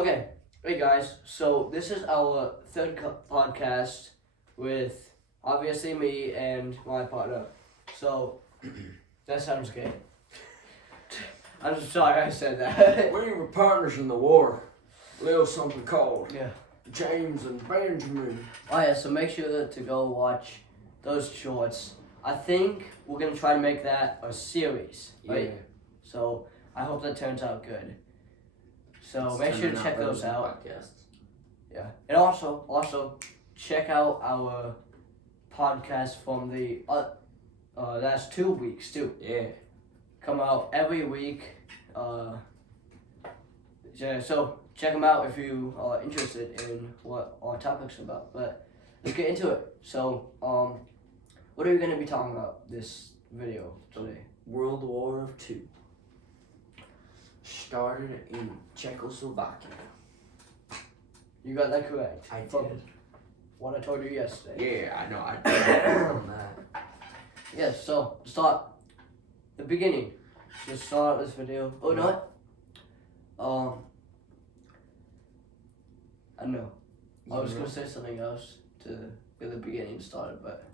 Okay, hey guys. So this is our third podcast with obviously me and my partner. So that sounds good. I'm sorry I said that. We were partners in the war. Little something called Yeah. James and Benjamin. Oh yeah. So make sure to go watch those shorts. I think we're gonna try to make that a series, right? Yeah. So I hope that turns out good. So It's make sure to turning check better those than out. podcasts. Yeah, and also check out our podcast from the last 2 weeks too. Yeah. Come out every week. Yeah, so check them out if you are interested in what our topics are about. But let's get into it. So what are we gonna be talking about this video today? World War II started in Czechoslovakia. You got that correct. I From did. what I told you yesterday. Yeah, I know. I did on that. Yes, so start the beginning. Just start this video. Oh, no, what? I don't know. I was gonna say something else to get the beginning started, but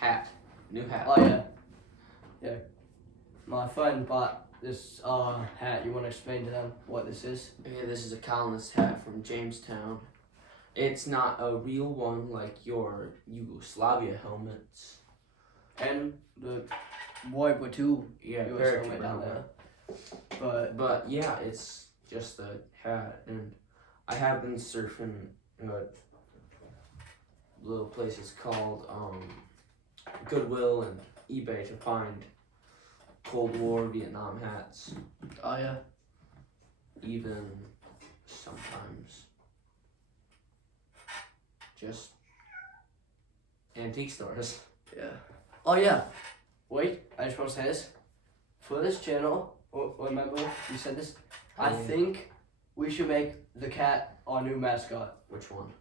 Hat. New hat. oh yeah. My friend bought this hat. You want to explain to them what this is? Yeah, this is a colonist hat from Jamestown. It's not a real one like your Yugoslavia helmets. And the ww2 Yeah, somewhere down there. But yeah, it's just a hat, and I have been surfing little places called Goodwill and eBay to find Cold War Vietnam hats. Oh yeah. Even sometimes just antique stores. Yeah. Oh yeah. Wait, I just want to say this. For this channel, remember you said this? I Yeah. think we should make the cat our new mascot. Which one?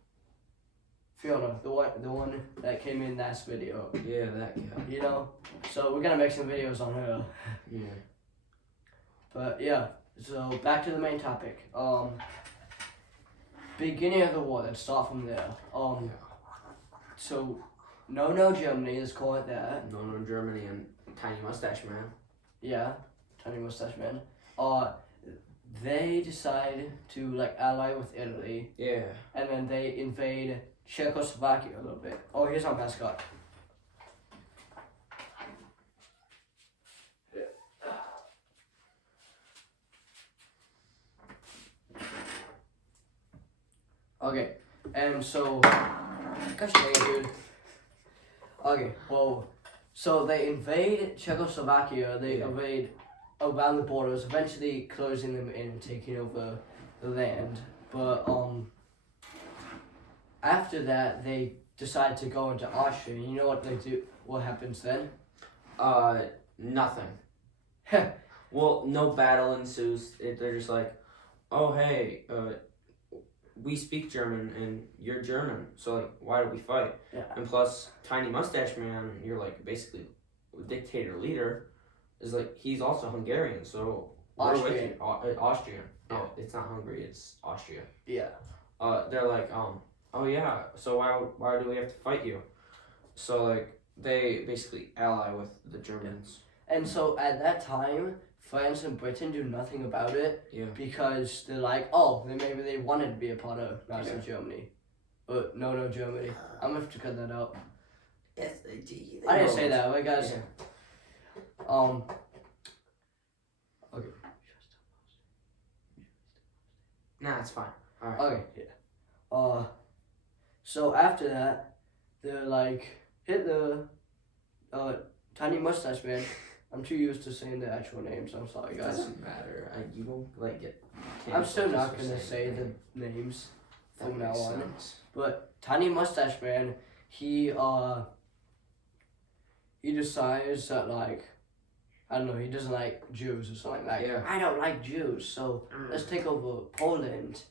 Fiona, the one that came in last video. Yeah, that guy. You know? So we're gonna make some videos on her. Yeah. But yeah, so back to the main topic. Beginning of the war, let's start from there. So no Germany, let's call it that. No, Germany and Tiny Mustache Man. Yeah, Tiny Mustache Man. They decide to like ally with Italy, Yeah. and then they invade Czechoslovakia a little bit. Oh, here's our mascot. Okay, and so, gosh dang it, dude. Okay, well, so they invade Czechoslovakia, they invade around the borders, eventually closing them in and taking over the land. But after that, they decide to go into Austria. You know what they do? What happens then? Nothing. Well, no battle ensues. They're just like, oh hey, we speak German and you're German, so like, why do we fight? Yeah. And plus, Tiny Mustache Man, you're like basically a dictator leader, is like he's also Hungarian, so we're with you. Austrian. Yeah. Oh, it's not Hungary, it's Austria. Yeah. They're like, oh yeah, so why do we have to fight you? So like, they basically ally with the Germans. And so at that time, France and Britain do nothing about it. Yeah. Because they're like, oh, maybe they wanted to be a part of Nazi Germany. But no Germany. I'm gonna have to cut that out. S-A-G. I didn't say that, right, guys? Yeah. Okay. Nah, it's fine. Alright. Okay, yeah. So after that, they're like, hit the Tiny Mustache Man. I'm too used to saying the actual names. I'm sorry, It guys. doesn't matter. You won't like get. I'm still canceled not just for gonna say saying the names that from now makes on. sense. But Tiny Mustache Man, he decides that like, I don't know, he doesn't like Jews or something like. Yeah. I don't like Jews, so let's take over Poland.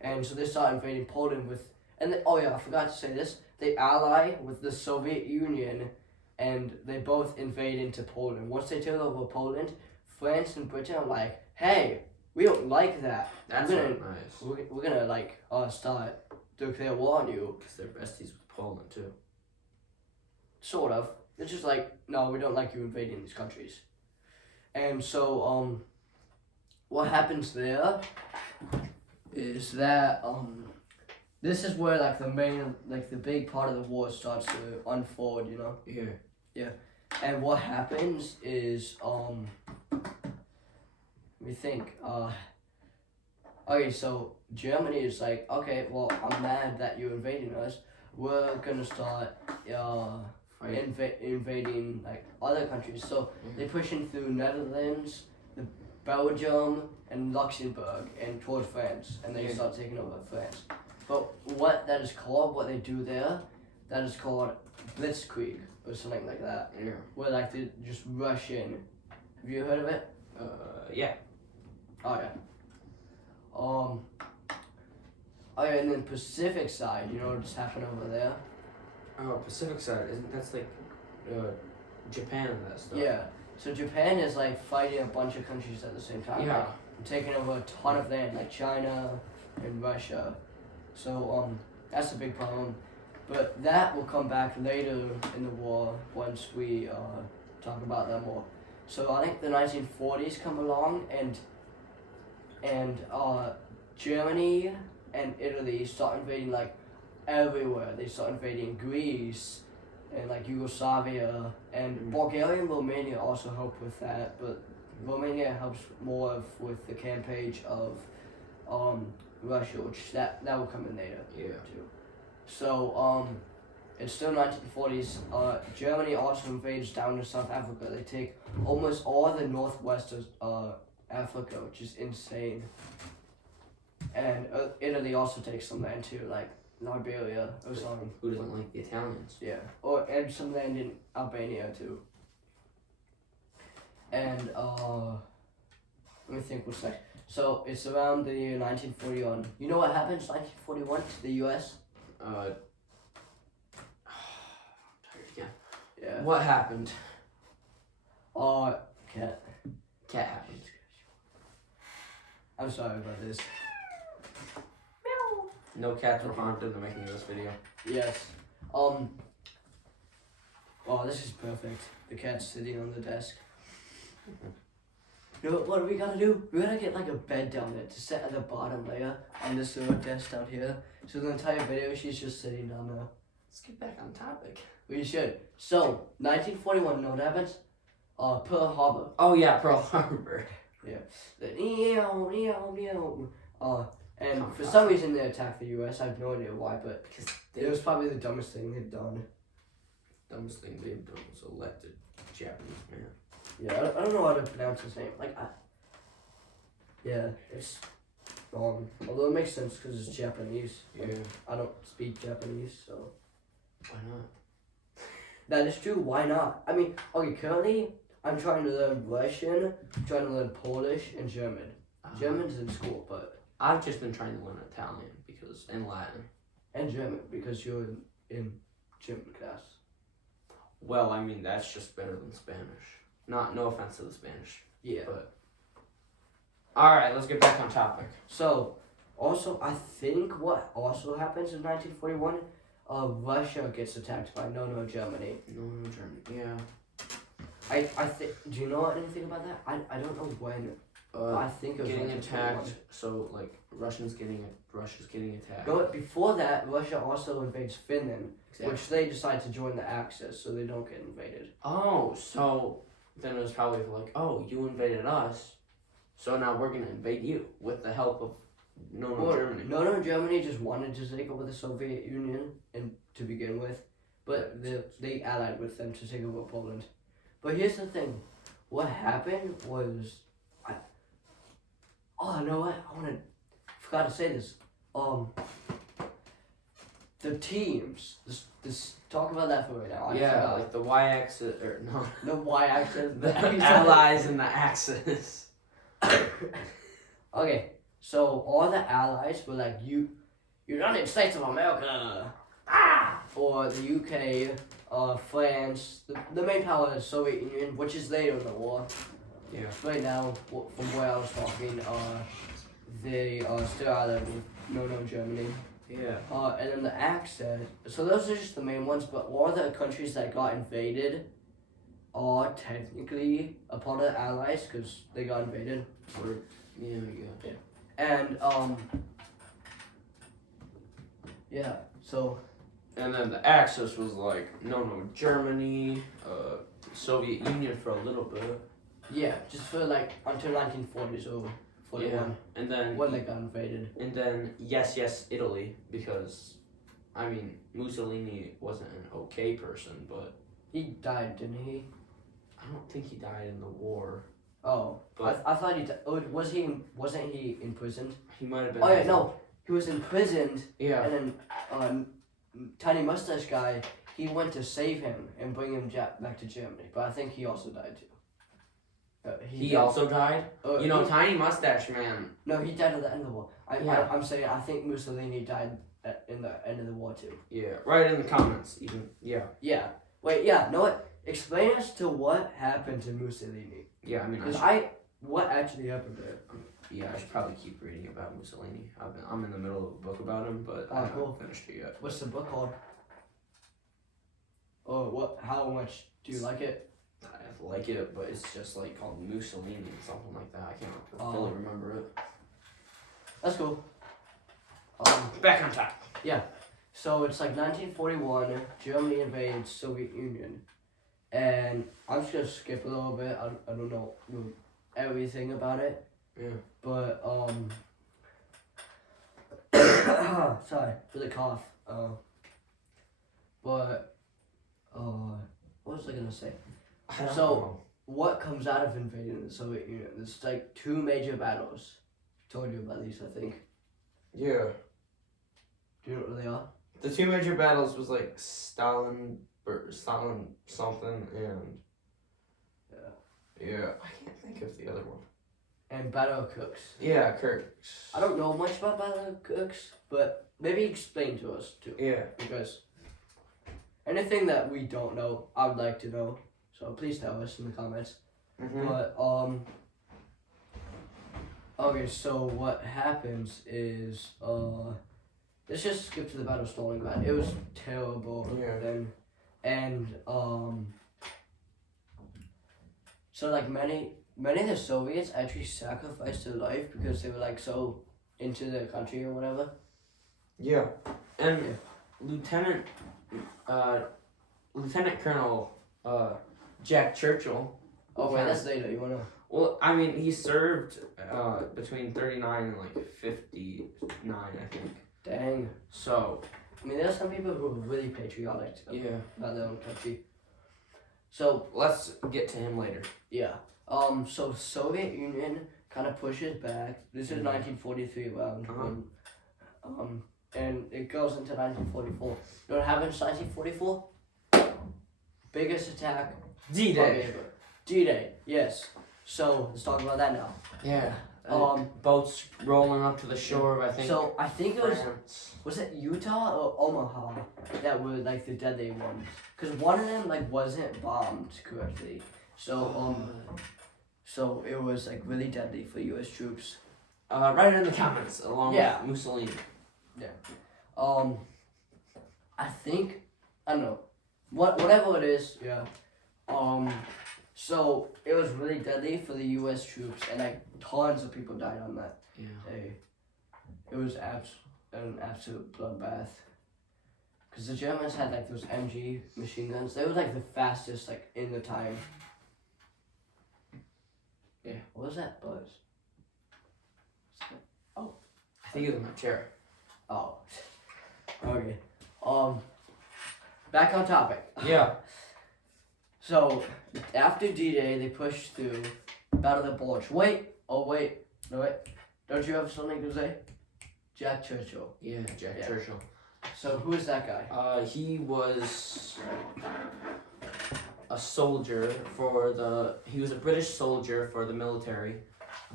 And so they start invading Poland with, and they, oh yeah, I forgot to say this. They ally with the Soviet Union, and they both invade into Poland. Once they take over Poland, France and Britain are like, hey, we don't like that. That's we're not gonna, nice. we're gonna like start declare war on you. Because they're besties with Poland too. Sort of. It's just like, no, we don't like you invading these countries. And so, what happens there is that, this is where, like, the big part of the war starts to unfold, you know? Yeah. And what happens is, let me think, okay, so Germany is like, okay, well, I'm mad that you're invading us. We're gonna start, invading like other countries. So they push in through Netherlands, Belgium, and Luxembourg, and towards France, and they start taking over France. But what they do there, that is called blitzkrieg or something like that. Yeah. Where like they just rush in. Have you heard of it? Yeah. Oh yeah. Oh yeah, and then Pacific side, you know what just happened over there? Oh, Pacific side, that's like Japan and that stuff? Yeah. So Japan is like fighting a bunch of countries at the same time. Yeah. Like, taking over a ton of land, like China and Russia. So that's a big problem. But that will come back later in the war once we talk about that more. So I think the 1940s come along and Germany and Italy start invading like everywhere. They start invading Greece and like Yugoslavia, and Bulgaria and Romania also help with that, but Romania helps more with the campaign of Russia, which that will come in later. Yeah. Too. So it's still 1940s. Germany also invades down to South Africa. They take almost all the northwest of Africa, which is insane. And Italy also takes some land too, like Liberia or something. Who doesn't like the Italians? Yeah, and some land in Albania too. And let me think what's next. So it's around the year 1941. You know what happens 1941 to the U.S.? I'm tired again. Yeah. What happened? Cat. Cat happened. I'm sorry about this. No cats were harmed in the making of this video. Yes. Oh, this is perfect. The cat's sitting on the desk. You know what we gotta do? We gotta get like a bed down there to sit at the bottom layer on this little desk down here. So the entire video, she's just sitting down there. Let's get back on topic. We should. So, 1941, you know what happens? Pearl Harbor. Oh yeah, Pearl Harbor. Yeah. And for some reason they attacked the U.S. I have no idea why, but Because it was probably the dumbest thing they've done. dumbest thing they've done was elected Japanese man. Yeah, I don't know how to pronounce his name. Yeah, it's wrong. Although it makes sense because it's Japanese. Yeah. I don't speak Japanese, so. Why not? That is true, why not? I mean, okay, currently I'm trying to learn Russian, trying to learn Polish, and German. German's in school, but. I've just been trying to learn Italian and Latin. And German, because you're in German class. Well, I mean, that's just better than Spanish. No offense to the Spanish. Yeah. But. Alright, let's get back on topic. So, also, I think what also happens in 1941, Russia gets attacked by Germany. No, Germany. Yeah. I think. Do you know anything about that? I don't know when. I think it was getting 1941. attacked. So like Russia's getting attacked. No, before that, Russia also invades Finland, Exactly. which they decide to join the Axis, so they don't get invaded. Oh, so then it was probably like, oh, you invaded us, so now we're gonna invade you with the help of Germany. Germany just wanted to take over the Soviet Union and to begin with, but they allied with them to take over Poland. But here's the thing, what happened was, forgot to say this. The teams. This talk about that for right now. Yeah, like the y-axis the y-axis. the allies and the axis. Okay, so all the allies were like United States of America, or the UK, France. The main power is Soviet Union, which is later in the war. Yeah. Right now, from where I was talking, they still are there with no Germany. Yeah. And then the act said, so those are just the main ones, but all the countries that got invaded are technically a part of the Allies because they got invaded. Yeah. And yeah. So. And then the Axis was like no Germany, Soviet Union for a little bit. Yeah, just for like until 1940s or 41. Yeah. And then when they got invaded. And then yes Italy, because I mean Mussolini wasn't an okay person, but he died, didn't he? I don't think he died in the war. Oh, but I thought he died. Oh, wasn't he imprisoned? He might have been. Oh yeah, no, he was imprisoned. Yeah. And then Tiny Mustache guy, he went to save him and bring him back to Germany, but I think he also died too. He also died? Tiny Mustache Man. No, he died at the end of the war. I'm saying I think Mussolini died in the end of the war too. Yeah, right in the comments even. Yeah. Yeah. Wait, yeah, know what? Explain us to what happened to Mussolini. Yeah, I mean, what actually happened to him? Yeah, I should probably keep reading about Mussolini. I'm in the middle of a book about him, but I haven't finished it yet. What's the book called? Oh, what? How much do you like it? I like it, but it's just like called Mussolini or something like that. I can't fully remember it. That's cool. Back on top. Yeah. So it's like 1941. Germany invades Soviet Union, and I'm just gonna skip a little bit. I don't know everything about it. Yeah. But sorry for the cough. But what was I gonna say? So what comes out of invading the Soviet Union? There's like two major battles. Told you about these, I think. Yeah. Do you know what they are? The two major battles was like Stalin something and yeah, I can't think of the other one. And Battle of Cooks. Yeah, Kirks. I don't know much about Battle of Cooks, but maybe explain to us too. Yeah. Because anything that we don't know, I would like to know. So please tell us in the comments. Mm-hmm. But okay, so what happens is let's just skip to the Battle of Stalingrad. It was terrible then, and so like many of the Soviets actually sacrificed their life because they were like so into their country or whatever. Yeah, and Lieutenant Colonel Jack Churchill. Oh wait, that's later. You wanna? Well, I mean, he served between 39 and like 59, I think. Dang. So. I mean, there are some people who are really patriotic about their own country. So let's get to him later. Yeah. So Soviet Union kind of pushes back. This is 1943 around. And it goes into 1944. You know what happened in 1944? Biggest attack. D-Day. D-Day. Yes. So let's talk about that now. Yeah. Boats rolling up to the shore of, I think. So I think it was it Utah or Omaha that were like the deadly ones? Because one of them like wasn't bombed correctly. So so it was like really deadly for U.S. troops. Write it in the comments along with Mussolini. Yeah. I think I don't know. Whatever it is. Yeah. So it was really deadly for the U.S. troops, and like tons of people died on that day. It was an absolute bloodbath. Cause the Germans had like those MG machine guns. They were like the fastest like in the time. Yeah. What was that buzz? Oh. I think it was my chair. Oh. Okay. Back on topic. Yeah. So, after D-Day, they pushed through Battle of the Bulge. Wait. No, wait. Don't you have something to say? Jack Churchill. Yeah, Jack Churchill. So, who is that guy? He was a soldier he was a British soldier for the military,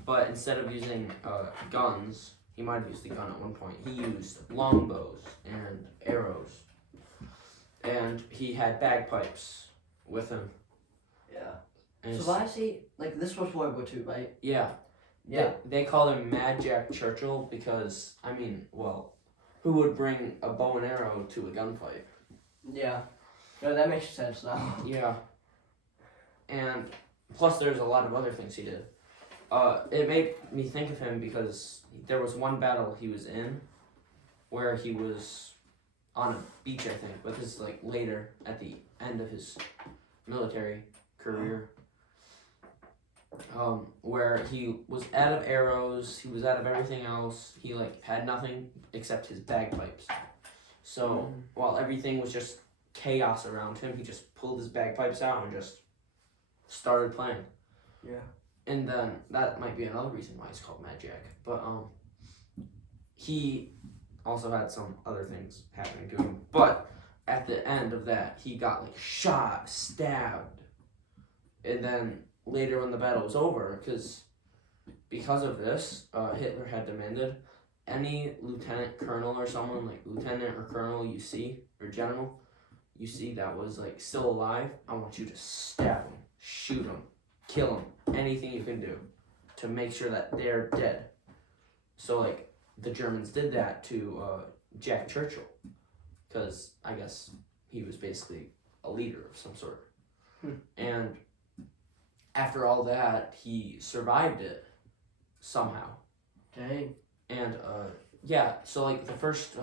but instead of using guns, he might have used the gun at one point. He used longbows and arrows, and he had bagpipes with him. Yeah. And So why is he like this was World War II, right? yeah. Yeah. They call him Mad Jack Churchill because who would bring a bow and arrow to a gunfight? Yeah. No, that makes sense now. Yeah. And plus, there's a lot of other things he did. It made me think of him because there was one battle he was in where he was on a beach, I think, but this is like later at the end of his military career. Where he was out of arrows, he was out of everything else. He like had nothing except his bagpipes. So while everything was just chaos around him, he just pulled his bagpipes out and just started playing. Yeah. And then that might be another reason why he's called Mad Jack. But he also had some other things happening to him. But at the end of that, he got like shot, stabbed, and then later when the battle was over, because of this, Hitler had demanded any lieutenant colonel or someone like lieutenant or colonel you see or general you see that was like still alive, I want you to stab him, shoot him, kill him, anything you can do to make sure that they're dead. So like the Germans did that to Jack Churchill because I guess he was basically a leader of some sort. And after all that, he survived it somehow. Dang. And so like the first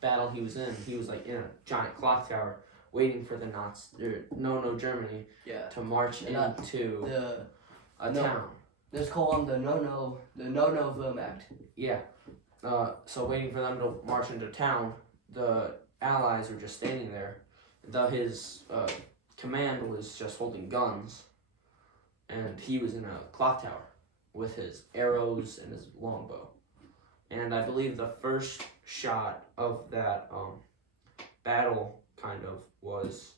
battle he was like in a giant clock tower waiting for the Germany to march into a town. Let's call them the no Wehrmacht. Yeah. So waiting for them to march into town, the Allies were just standing there. His command was just holding guns, and he was in a clock tower with his arrows and his longbow. And I believe the first shot of that battle kind of was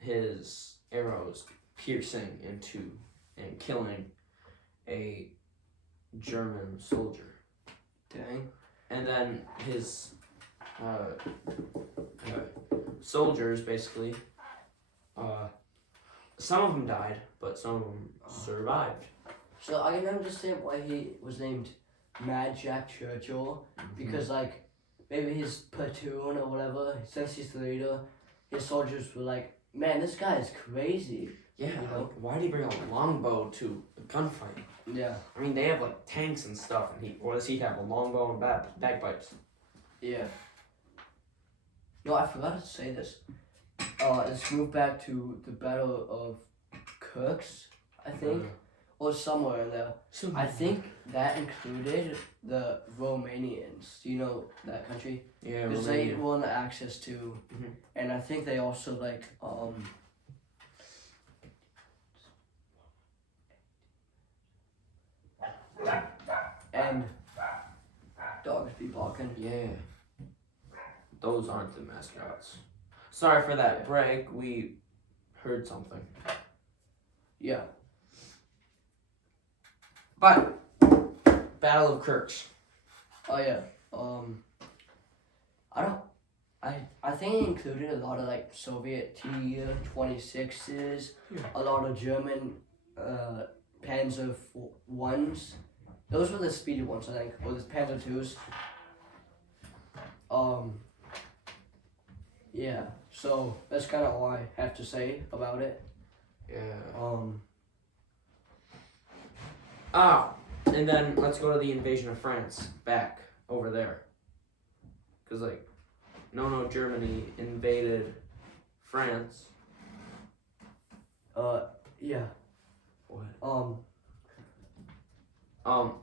his arrows piercing into and killing a German soldier. Dang. And then his soldiers basically, some of them died, but some of them survived. So I can understand why he was named Mad Jack Churchill, because like maybe his platoon or whatever, since he's the leader, his soldiers were like, man, this guy is crazy. Yeah, you know? why did he bring a longbow to a gunfight? Yeah. I mean, they have like tanks and stuff, and does he have a longbow and bagpipes? Yeah. No, I forgot to say this. Let's move back to the Battle of Kirks, I think, or somewhere in there. I think that included the Romanians. Do you know that country? Yeah, because they won access to, and I think they also like and dogs be barking. Yeah. Those aren't the mascots. Sorry for that break. We heard something. Yeah. But Battle of Kirks. Oh yeah. I think it included a lot of like Soviet T-26s, a lot of German Panzer ones. Those were the speedy ones, I think, or the Panzer twos. Yeah. So that's kind of all I have to say about it. Yeah. And then let's go to the invasion of France back over there. Because, like, Germany invaded France. Yeah. What?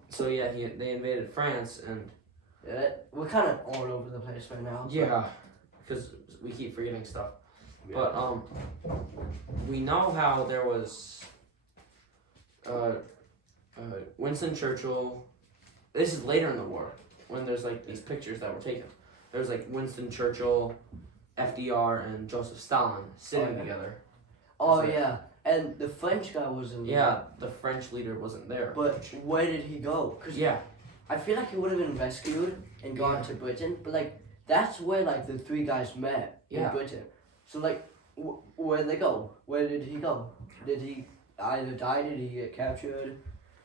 So yeah, they invaded France, and we're kind of all over the place right now. Yeah, because we keep forgetting stuff. Yeah. But we know how there was Winston Churchill. This is later in the war when there's like these pictures that were taken. There's like Winston Churchill, FDR, and Joseph Stalin sitting together. Oh yeah, and the French guy wasn't there. Yeah, the French leader wasn't there. But where did he go? Cause I feel like he would have been rescued and gone to Britain, but like that's where like the three guys met in Britain. So like, where did they go? Where did he go? Did he either died or did he get captured?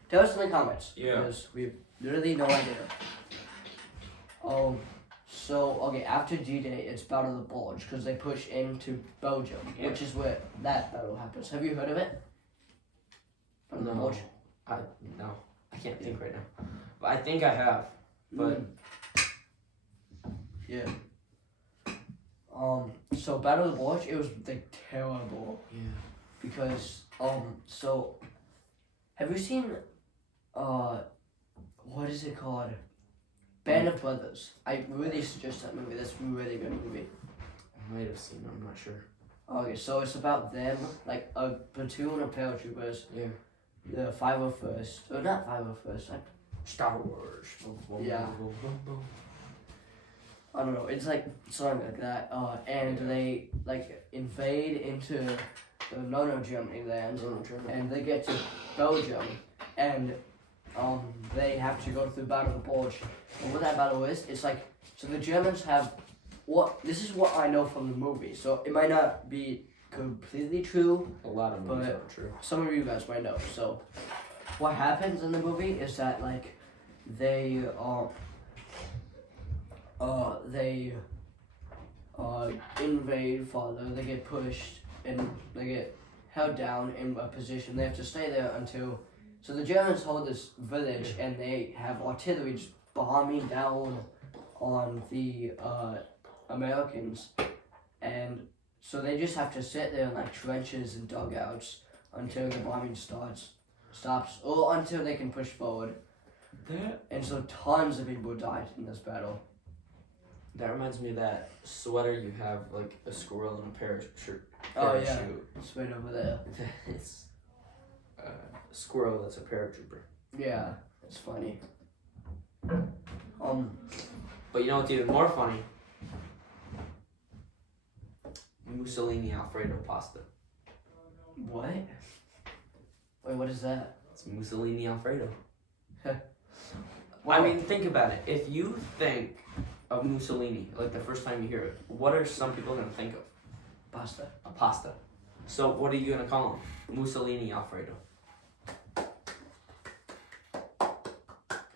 Tell us in the comments. Yeah. Because we have literally no idea. Okay, after D-Day, it's Battle of the Bulge because they push into Belgium, which is where that battle happens. Have you heard of it? Battle of the Bulge? No, I can't think right now. But I think I have. But yeah. So Battle of the Bulge, it was like terrible. Yeah. Because so have you seen what is it called? Band of Brothers. I really suggest that movie. That's a really good movie. I might have seen it, I'm not sure. Okay, so it's about them, like a platoon of paratroopers. Yeah. The 501st, or not 501st. Star Wars. Yeah. I don't know. It's like something like that. And they like invade into the Nono Germany land, and they get to Belgium, and they have to go through Battle of the Bulge. And what that battle is, it's like so the Germans have this is what I know from the movie. So it might not be completely true. A lot of movies aren't true. Some of you guys might know. So what happens in the movie is that like they invade farther, they get pushed and they get held down in a position. They have to stay there until so the Germans hold this village and they have artillery just bombing down on the Americans, and so they just have to sit there in like trenches and dugouts until the bombing stops or until they can push forward. And so tons of people died in this battle. That reminds me of that sweater you have, like a squirrel and a parachute. Oh yeah, it's right over there. It's a squirrel that's a paratrooper. Yeah, it's funny. But you know what's even more funny? Mussolini Alfredo pasta. What? Wait, what is that? It's Mussolini Alfredo. Wow. I mean, think about it. If you think of Mussolini, like the first time you hear it, what are some people going to think of? Pasta. A pasta. So what are you going to call him? Mussolini Alfredo.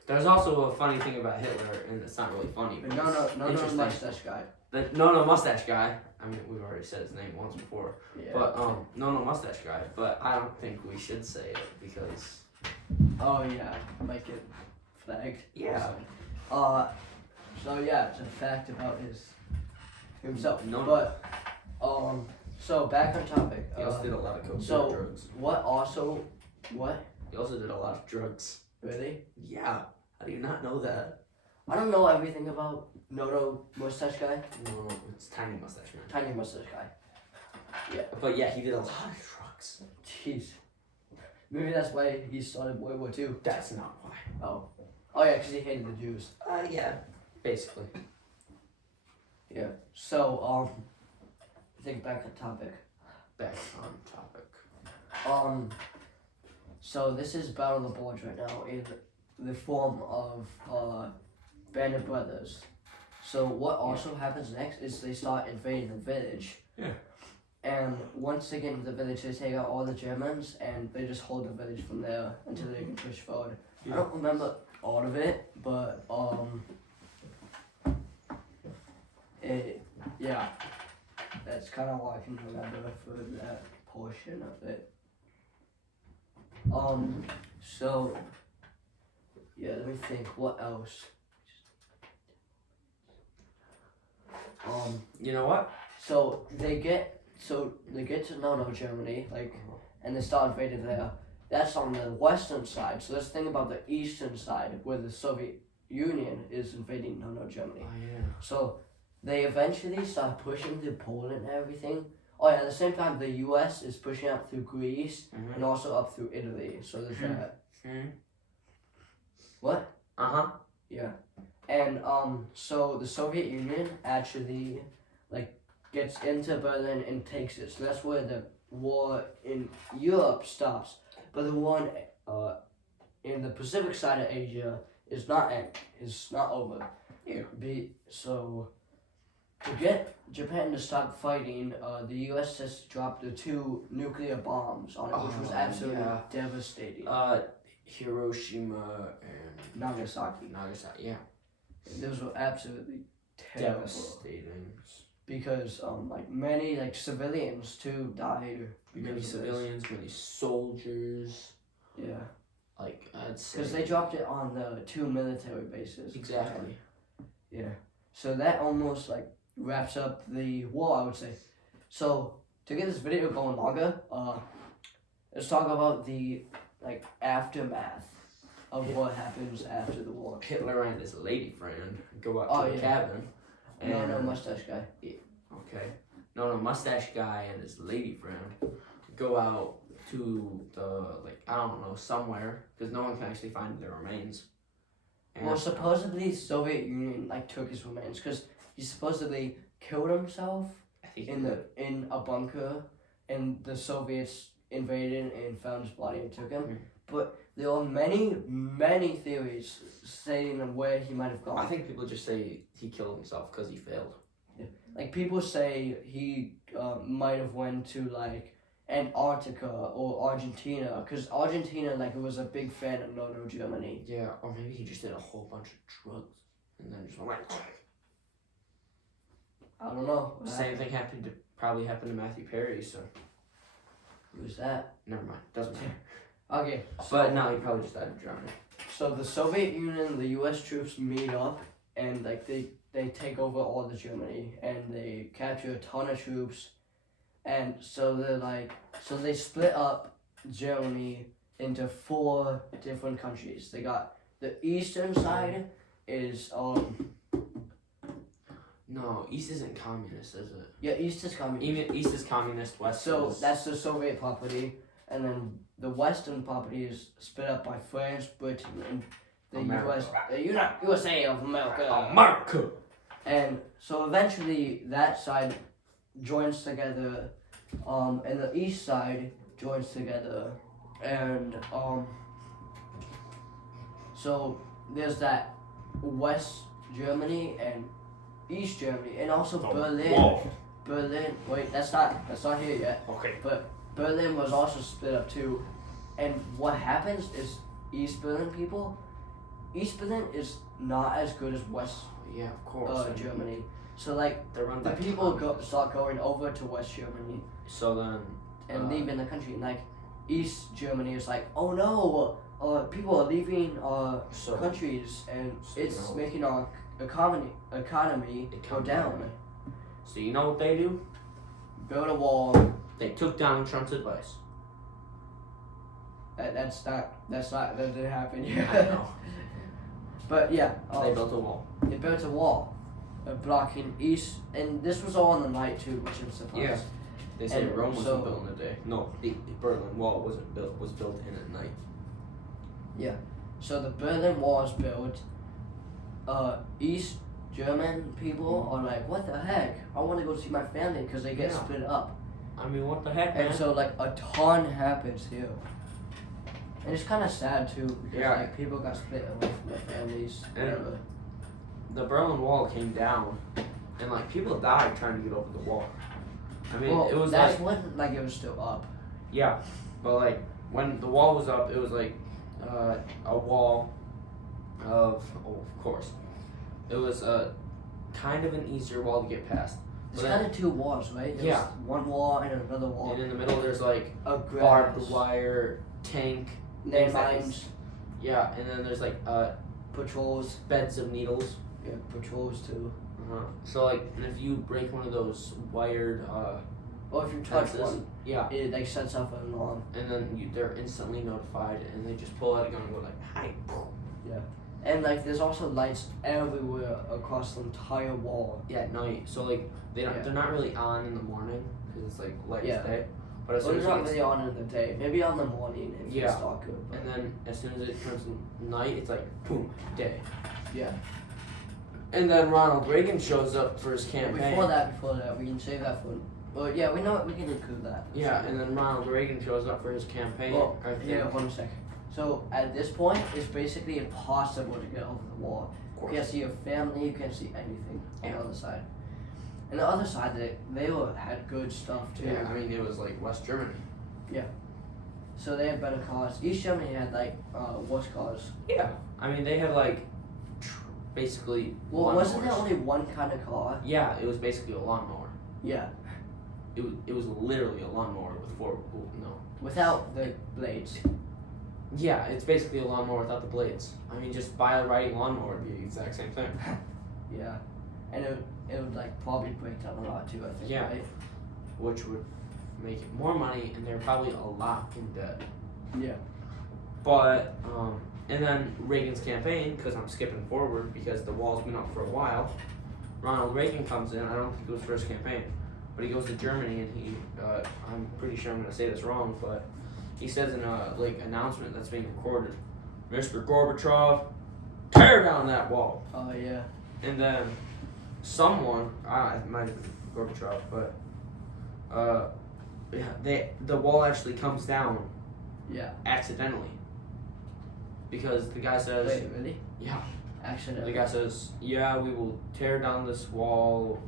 There's also a funny thing about Hitler, and it's not really funny. But no mustache guy. The no mustache guy. I mean, we've already said his name once before. Yeah. But no mustache guy. But I don't think we should say it because. Oh yeah, might get flagged. Yeah. So yeah, it's a fact about himself. No. But so back on topic. He also did a lot of coke so drugs. What? He also did a lot of drugs. Really? Yeah. How do you not know that? I don't know everything about Noto mustache guy. No, it's tiny mustache man. Tiny mustache guy. Yeah. But yeah, he did a lot of drugs. Jeez. Maybe that's why he started World War II. That's not why. Oh yeah, because he hated the Jews. Yeah. Basically. Yeah. So I think back on topic. Back on topic. So this is Battle of the Bulge right now in the form of Band of Brothers. So what also happens next is they start invading the village. Yeah. And once they get into the village, they take out all the Germans and they just hold the village from there until they can push forward. Yeah. I don't remember all of it, but yeah, that's kind of all I can remember for that portion of it. So yeah, let me think. What else? You know what? So they get to Nono Germany, and they start invading there. That's on the western side. So let's think about the eastern side, where the Soviet Union is invading Nono Germany. Oh yeah. So they eventually start pushing through Poland and everything. Oh yeah, at the same time, the U.S. is pushing up through Greece and also up through Italy. So there's that. What? Yeah. And so the Soviet Union actually gets into Berlin and takes it. So that's where the war in Europe stops. But the one in the Pacific side of Asia is not over. Yeah. to get Japan to stop fighting, the U.S. just dropped the 2 nuclear bombs on it, which was absolutely devastating. Hiroshima and Nagasaki. Yeah. Those were absolutely terrible. Devastating. Because like many like civilians too died. Many civilians, many soldiers. Yeah. Like I'd say. Because they dropped it on the 2 military bases. Exactly. Yeah. So that almost like wraps up the war, I would say. So to get this video going longer, let's talk about the like aftermath of what happens after the war. Hitler and his lady friend go out to the cabin. No, mustache guy. Okay. No, mustache guy and his lady friend go out to the, like, I don't know, somewhere, because no one can actually find their remains. And, well, supposedly Soviet Union, like, took his remains, because he supposedly killed himself in a bunker, and the Soviets invaded and found his body and took him. Mm-hmm. But there are many theories saying where he might have gone. I think people just say he killed himself because he failed. Yeah. Like, people say he might have went to, like, Antarctica or Argentina, because Argentina, like, was a big fan of Northern Germany. Yeah, or maybe he just did a whole bunch of drugs and then just went like... I don't know. Same thing probably happened to Matthew Perry, so... Who's that? Never mind, doesn't matter. Okay, so... But no, he probably just died of drowning. So the Soviet Union, the U.S. troops meet up, and, like, they take over all the Germany, and they capture a ton of troops, and so they're like, so they split up Germany into 4 different countries. They got the eastern side is No, East isn't communist, is it? Yeah, East is communist. East is communist, West so is... that's the Soviet property, and then the Western property is split up by France, Britain, and the USA of America. America! And so eventually that side joins together, and the east side joins together, and so there's that West Germany and East Germany, and also Berlin. Wall. Berlin. Wait, that's not here yet. Okay. But Berlin was also split up too, and what happens is East Berlin is not as good as West. Yeah, of course. Germany. So like the people start going over to West Germany. So then. And leaving the country. And like East Germany is like, oh no, people are leaving our countries, and it's making our economy go down. So you know what they do? Build a wall. They took down Trump's advice. That didn't happen yet. I know. But yeah, they built a wall. They built a wall, blocking east, and this was all in the night too, which I'm surprised. Yeah. They say Rome wasn't built in a day. No, the Berlin Wall was built in a night. Yeah. So the Berlin Wall is built. East German people are like, what the heck? I want to go see my family, because they get split up. I mean, what the heck, man? And so like a ton happens here. And it's kind of sad too, because like people got split away from their families. And the Berlin Wall came down, and like people died trying to get over the wall. I mean, it was that's when like it was still up. Yeah, but like when the wall was up, it was like a wall of course, it was kind of an easier wall to get past. It's kind of 2 walls, right? There's one wall and another wall. And in the middle, there's like a barbed wire, tank, landmines. Yeah, and then there's like patrols, beds of needles. Yeah, patrols too. So like, and if you break one of those wired, or if you touch one, it like sets off an alarm. And then they're instantly notified, and they just pull out a gun and go like, "Hi!" Yeah, and like there's also lights everywhere across the entire wall. Yeah, at night. So like they're not really on in the morning because it's like light as day. But as soon as they're not really on in the day. Maybe on the morning if it's darker. But. And then as soon as it turns night, it's like boom, day. Yeah. And then Ronald Reagan shows up for his campaign. Before that, we can save that for. Well, yeah, we know we can include that. Yeah, and then Ronald Reagan shows up for his campaign. Well, yeah, 1 second. So at this point, it's basically impossible to get over the wall. You can't see your family. You can't see anything on the other side. And the other side, they had good stuff too. Yeah, I mean it was like West Germany. So they had better cars. East Germany had like worse cars. Yeah, I mean they had like basically. Well, wasn't there lawnmowers. only one kind of car? Yeah, it was basically a lawnmower. Yeah, It was literally a lawnmower with four. No. without the blades. Yeah, it's basically a lawnmower without the blades. I mean, just buy a riding lawnmower would be the exact same thing. Yeah, and it would like probably break down a lot too. I think. Yeah. Right? Which would make it more money, and they're probably a lot in debt. Yeah. But and then Reagan's campaign, because I'm skipping forward because the wall's been up for a while. Ronald Reagan comes in. I don't think it was for his campaign, but he goes to Germany and he. I'm pretty sure I'm gonna say this wrong, but he says in a announcement that's being recorded, "Mr. Gorbachev, tear down that wall." Oh yeah. And then someone, it might have been Gorbachev, but the wall actually comes down Yeah. accidentally because the guy says, Wait, really? yeah, Actually, the guy says, yeah, we will tear down this wall,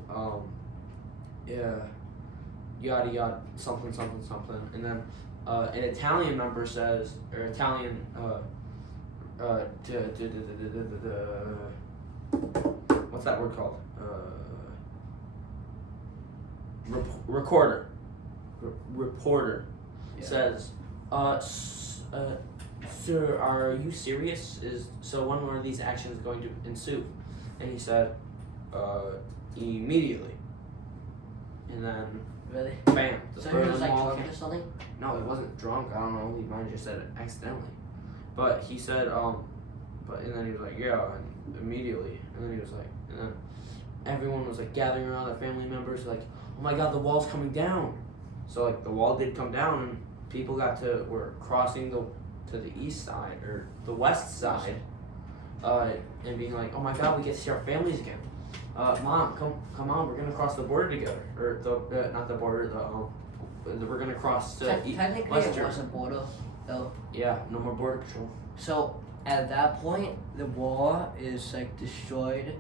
yeah, yada yada, something, and then an Italian member says, or Italian, what's that word called? Reporter Yeah. says, sir, are you serious? When were these actions going to ensue? And he said, immediately. And then, Really? bam, the So he was Berlin like Wall drunk came. or something? No, he wasn't drunk. I don't know. He might have just said it accidentally. But he said, and then he was like, yeah, and immediately. And then he was like, and then everyone was like gathering around, their family members, like, oh my God, the wall's coming down. So like the wall did come down, and people were crossing to the east side or the west side, and being like, oh my God, we get to see our families again. Mom, come on, we're gonna cross the border together, or not the border, we're gonna cross to Technically, West it Germany. was a border, though. Yeah, no more border patrol. So at that point, the wall is like destroyed,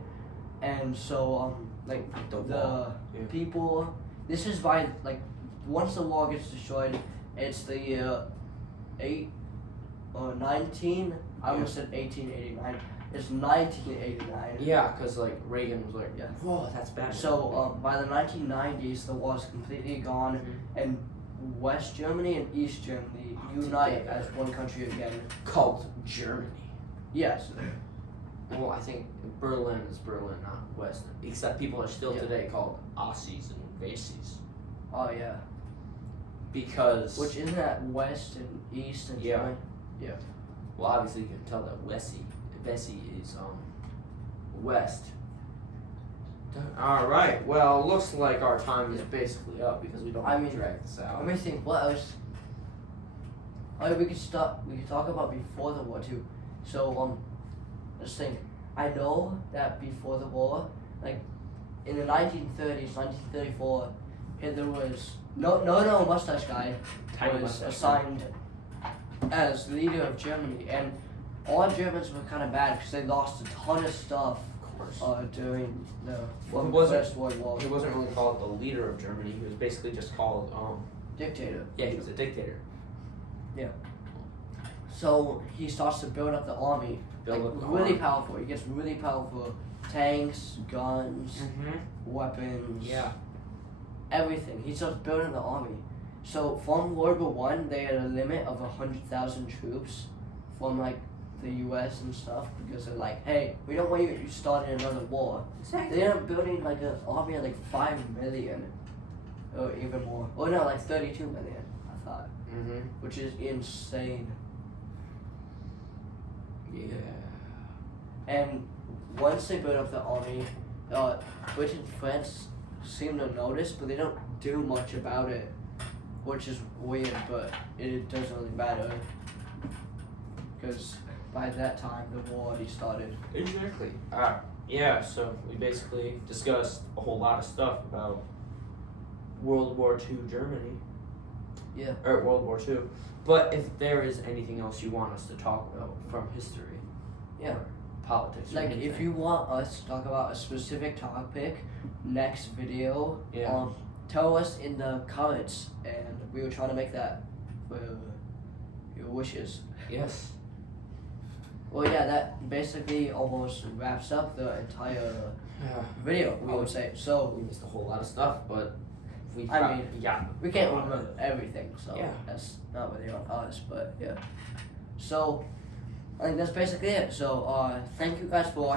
and so like The the wall, yeah. people. This is why like once the wall gets destroyed, it's the year 19. I almost said 1889. It's 1989. Yeah, because like Reagan was like, Yeah. whoa, that's bad. So by the 1990s, the wall is completely gone, Mhm. and West Germany and East Germany unite as one country again. Called Germany. Yes. Well, I think Berlin is Berlin, not West. Except people are still Yeah. today called Aussies and Westies. Oh yeah. Because Which isn't that West and East and Yeah. Germany? well, obviously you can tell that Bessie is west. All right. Well, looks like our time is basically up because we don't I want mean, to drag this out. Let me think. What else? Oh, we could stop. We could talk about before the war too. So let's think. I know that before the war, like in the 1930s, 1934, Hitler was no mustache guy Tiny was mustache. assigned as leader of Germany, and all Germans were kind of bad because they lost a ton of stuff Of course. during the Well, he wasn't- First World War. He wasn't really called the leader of Germany. He was basically just called Dictator. yeah, he was a dictator. So he starts to build up the army, Build like up the really army. powerful. He gets really powerful tanks, guns, weapons, Yeah. everything. He starts building the army. So from World War One, they had a limit of 100,000 troops from like the U.S. and stuff because they're like, hey, we don't want you starting another war. They ended up building like an army of like 5 million, or even more. Oh no, like 32 million, I thought, which is insane. Yeah. And once they build up the army, Britain and France seem to notice, but they don't do much about it, which is weird, but it doesn't really matter. Because by that time, the war already started. Exactly. Yeah, so we basically discussed a whole lot of stuff about World War II Germany. Yeah. Or World War II. But if there is anything else you want us to talk about from history, Yeah. or politics. or Like, if anything. you want us to talk about a specific topic next video, Yeah. tell us in the comments, and we will try to make that for your wishes. Yes. Well, yeah, that basically almost wraps up the entire Yeah. video, I would say. So, We missed a whole lot of stuff, but we. I mean, yeah. we can't remember everything, so Yeah. that's not really on us, but yeah. So, I think that's basically it. So, thank you guys for watching.